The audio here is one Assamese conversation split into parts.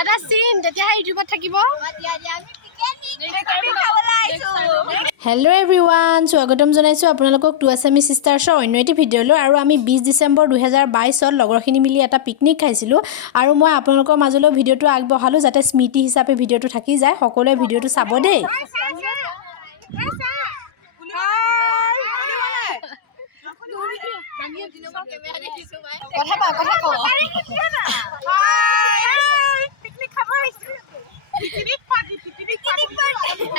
এটা চিন তেতিয়া ইউটিউবত থাকিব। হেল্ল' এভৰিৱান, স্বাগতম জনাইছোঁ আপোনালোকক টু আছামিজ ছিষ্টাৰ্ছৰ অন্য এটি ভিডিঅ'লৈ। আৰু আমি 20 ডিচেম্বৰ 2022 লগৰখিনি মিলি এটা পিকনিক খাইছিলোঁ আৰু মই আপোনালোকৰ মাজলৈ ভিডিঅ'টো আগবঢ়ালোঁ যাতে স্মৃতি হিচাপে ভিডিঅ'টো থাকি যায়। সকলোৱে ভিডিঅ'টো চাব দেই।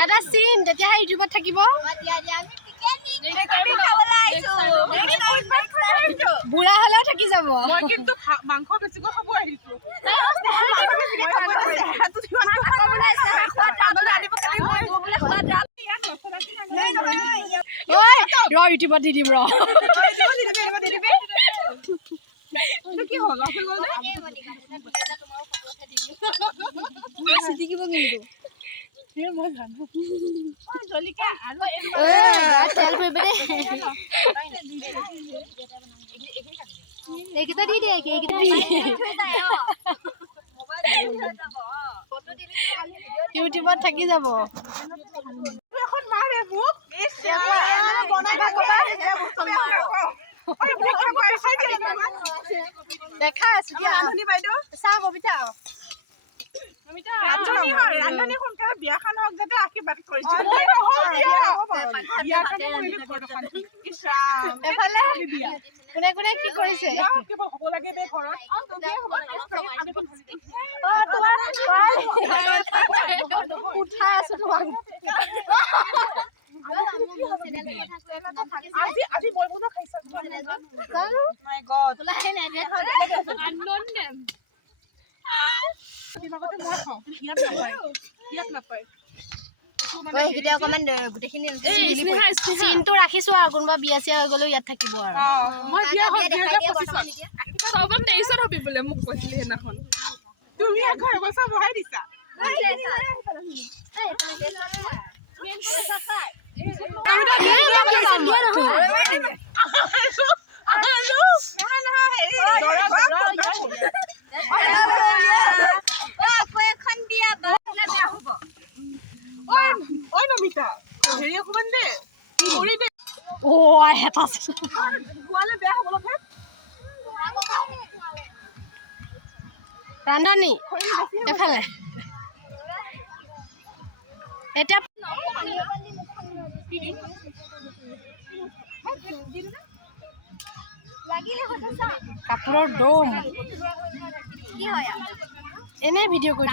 এটা চিন তেতিয়া ইউটিউবত থাকিব। বুঢ়া হলেও থাকি যাব। মাংস বেছিকৈ খাব আহিছো। ইউটিউবত দি দিম কি হ'ল মই জানো জলিকা আৰু এইকেইটা দি দিয়ে ইউটিউবত থাকি যাব। দেখা আছো চা কবিতা ৰান্ধনি সোনকালে বিয়াখন হওক যাতে আশীৰ্বাদ কৰিছে। কোনে কোনে কি কৰিছে হ'ব লাগে দে ঘৰত উঠাই আছো তোমাক। আজি মই বোলো খাইছো চিনটো ৰাখিছো আৰু কোনোবা বিয়া চিয়া হৈ গ'লেও ইয়াত থাকিব আৰু। মই বিয়া চবত 23 হবি বোলে মোক কৈছিলি সেইদিনাখন। তুমি ঘৰ বছা বহাই দিছা। ৰান্ধনি এফালে এতিয়া কাপোৰৰ দম এনে ভিডিঅ' কৰি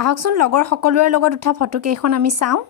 আহকচোন লগৰ সকলোৰে লগত উঠা ফটো কেইখন আমি চাওঁ।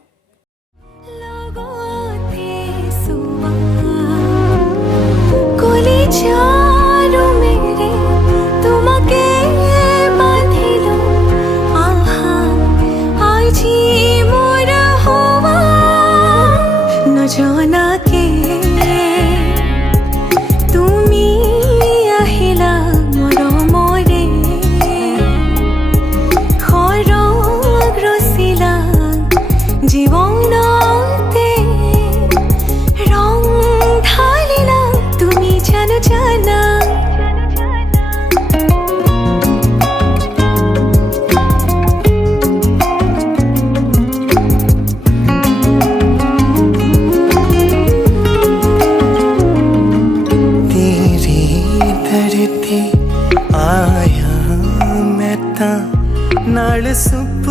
आया मैं तां नाल सुप